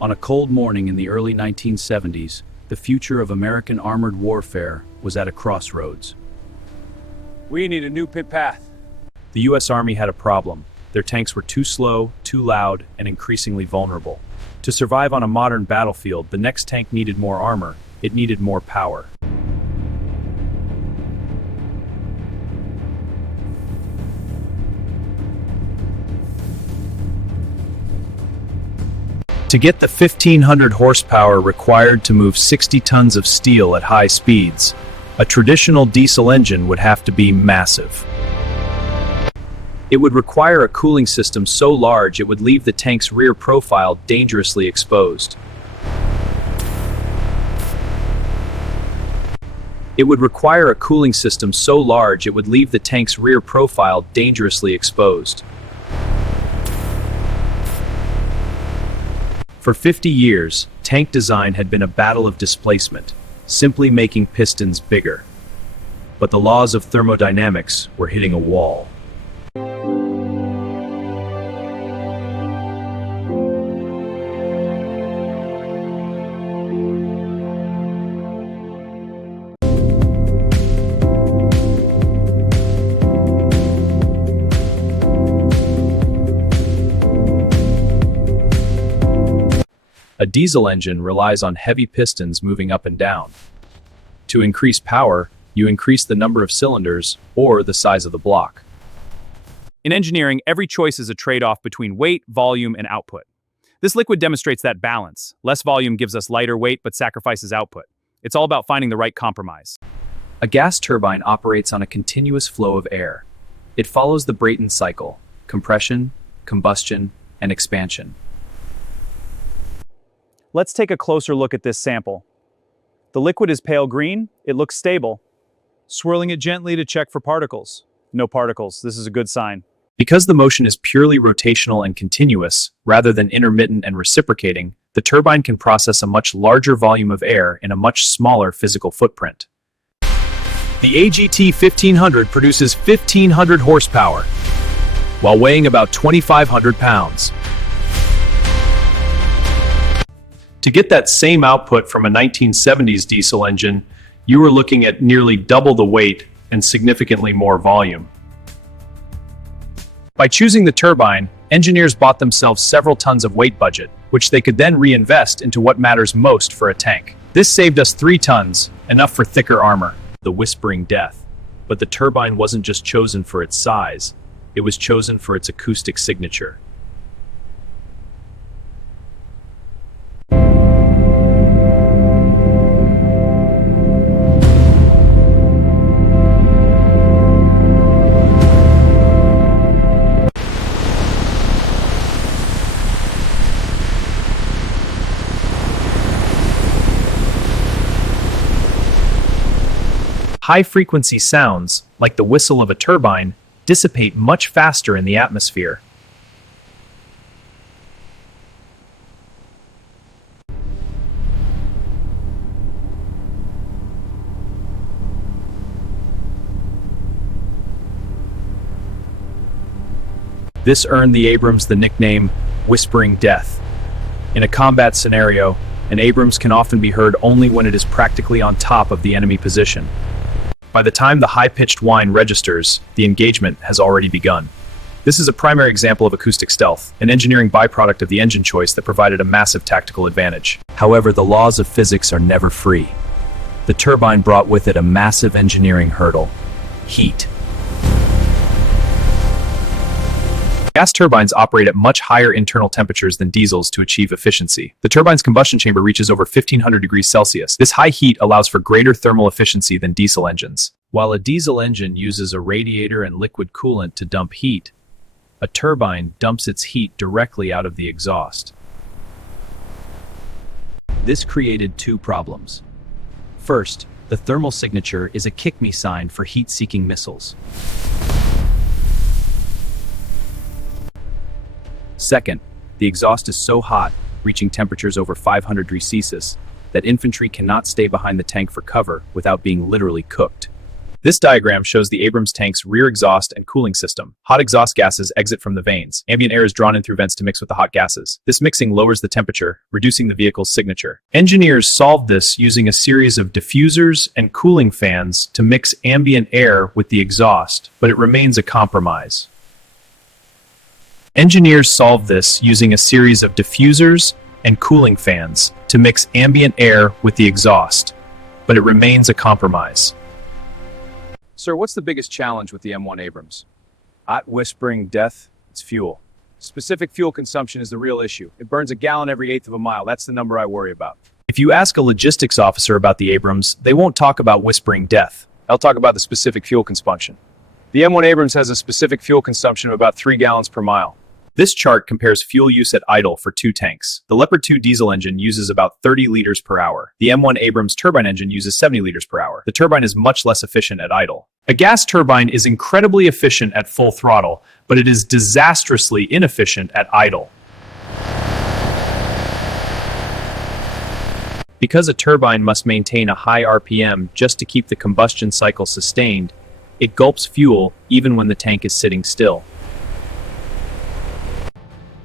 On a cold morning in the early 1970s, the future of American armored warfare was at a crossroads. We need a new pit path. The U.S. Army had a problem. Their tanks were too slow, too loud, and increasingly vulnerable. To survive on a modern battlefield, the next tank needed more armor. It needed more power. To get the 1,500 horsepower required to move 60 tons of steel at high speeds, a traditional diesel engine would have to be massive. It would require a cooling system so large it would leave the tank's rear profile dangerously exposed. It would require a cooling system so large it would leave the tank's rear profile dangerously exposed. For 50 years, tank design had been a battle of displacement, simply making pistons bigger. But the laws of thermodynamics were hitting a wall. A diesel engine relies on heavy pistons moving up and down. To increase power, you increase the number of cylinders or the size of the block. In engineering, every choice is a trade-off between weight, volume, and output. This liquid demonstrates that balance. Less volume gives us lighter weight but sacrifices output. It's all about finding the right compromise. A gas turbine operates on a continuous flow of air. It follows the Brayton cycle: compression, combustion, and expansion. Let's take a closer look at this sample. The liquid is pale green. It looks stable. Swirling it gently to check for particles. No particles. This is a good sign. Because the motion is purely rotational and continuous, rather than intermittent and reciprocating, the turbine can process a much larger volume of air in a much smaller physical footprint. The AGT 1500 produces 1,500 horsepower, while weighing about 2,500 pounds. To get that same output from a 1970s diesel engine, you were looking at nearly double the weight and significantly more volume. By choosing the turbine, engineers bought themselves several tons of weight budget, which they could then reinvest into what matters most for a tank. This saved us 3 tons, enough for thicker armor. The whispering death. But the turbine wasn't just chosen for its size, it was chosen for its acoustic signature. High-frequency sounds, like the whistle of a turbine, dissipate much faster in the atmosphere. This earned the Abrams the nickname, Whispering Death. In a combat scenario, an Abrams can often be heard only when it is practically on top of the enemy position. By the time the high-pitched whine registers, the engagement has already begun. This is a primary example of acoustic stealth, an engineering byproduct of the engine choice that provided a massive tactical advantage. However, the laws of physics are never free. The turbine brought with it a massive engineering hurdle: heat. Gas turbines operate at much higher internal temperatures than diesels to achieve efficiency. The turbine's combustion chamber reaches over 1,500 degrees Celsius. This high heat allows for greater thermal efficiency than diesel engines. While a diesel engine uses a radiator and liquid coolant to dump heat, a turbine dumps its heat directly out of the exhaust. This created 2 problems. First, the thermal signature is a kick-me sign for heat-seeking missiles. Second, the exhaust is so hot, reaching temperatures over 500 degrees Celsius, that infantry cannot stay behind the tank for cover without being literally cooked. This diagram shows the Abrams tank's rear exhaust and cooling system. Hot exhaust gases exit from the vanes. Ambient air is drawn in through vents to mix with the hot gases. This mixing lowers the temperature, reducing the vehicle's signature. Engineers solved this using a series of diffusers and cooling fans to mix ambient air with the exhaust, but it remains a compromise. Engineers solved this using a series of diffusers and cooling fans to mix ambient air with the exhaust, but it remains a compromise. Sir, what's the biggest challenge with the M1 Abrams? Hot, whispering death, it's fuel. Specific fuel consumption is the real issue. It burns a gallon every eighth of a mile. That's the number I worry about. If you ask a logistics officer about the Abrams, they won't talk about whispering death. I'll talk about the specific fuel consumption. The M1 Abrams has a specific fuel consumption of about 3 gallons per mile. This chart compares fuel use at idle for two tanks. The Leopard 2 diesel engine uses about 30 liters per hour. The M1 Abrams turbine engine uses 70 liters per hour. The turbine is much less efficient at idle. A gas turbine is incredibly efficient at full throttle, but it is disastrously inefficient at idle. Because a turbine must maintain a high RPM just to keep the combustion cycle sustained, it gulps fuel even when the tank is sitting still.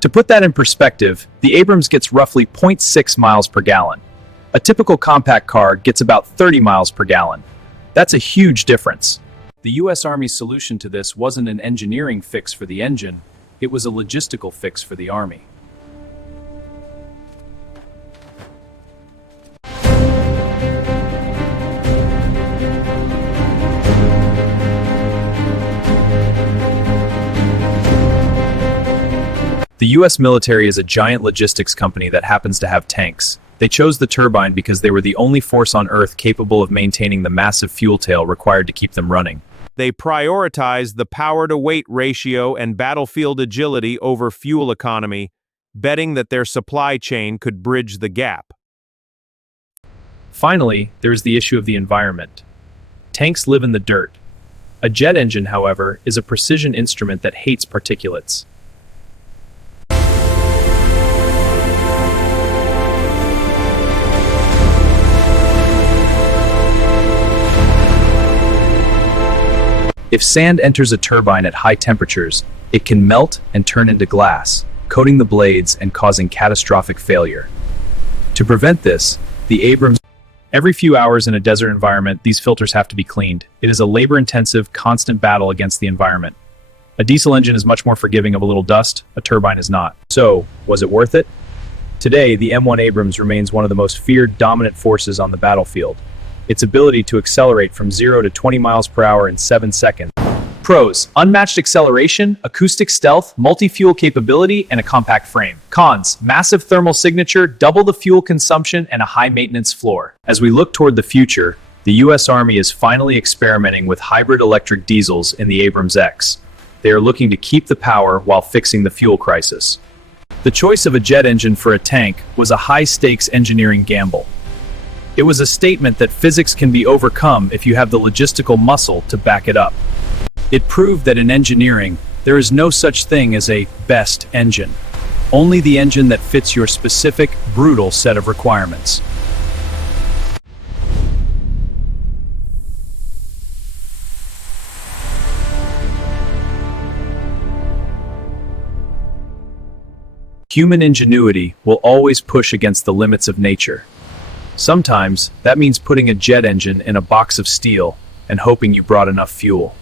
To put that in perspective, the Abrams gets roughly 0.6 miles per gallon. A typical compact car gets about 30 miles per gallon. That's a huge difference. The US Army's solution to this wasn't an engineering fix for the engine, it was a logistical fix for the Army. The US military is a giant logistics company that happens to have tanks. They chose the turbine because they were the only force on Earth capable of maintaining the massive fuel tail required to keep them running. They prioritized the power-to-weight ratio and battlefield agility over fuel economy, betting that their supply chain could bridge the gap. Finally, there's the issue of the environment. Tanks live in the dirt. A jet engine, however, is a precision instrument that hates particulates. If sand enters a turbine at high temperatures, it can melt and turn into glass, coating the blades and causing catastrophic failure. To prevent this, the Abrams... Every few hours in a desert environment, these filters have to be cleaned. It is a labor-intensive, constant battle against the environment. A diesel engine is much more forgiving of a little dust, a turbine is not. So, was it worth it? Today, the M1 Abrams remains one of the most feared dominant forces on the battlefield. Its ability to accelerate from 0 to 20 miles per hour in 7 seconds. Pros: unmatched acceleration, acoustic stealth, multi-fuel capability, and a compact frame. Cons: massive thermal signature, double the fuel consumption, and a high-maintenance floor. As we look toward the future, the US Army is finally experimenting with hybrid electric diesels in the Abrams X. They are looking to keep the power while fixing the fuel crisis. The choice of a jet engine for a tank was a high-stakes engineering gamble. It was a statement that physics can be overcome if you have the logistical muscle to back it up. It proved that in engineering, there is no such thing as a best engine. Only the engine that fits your specific, brutal set of requirements. Human ingenuity will always push against the limits of nature. Sometimes, that means putting a jet engine in a box of steel and hoping you brought enough fuel.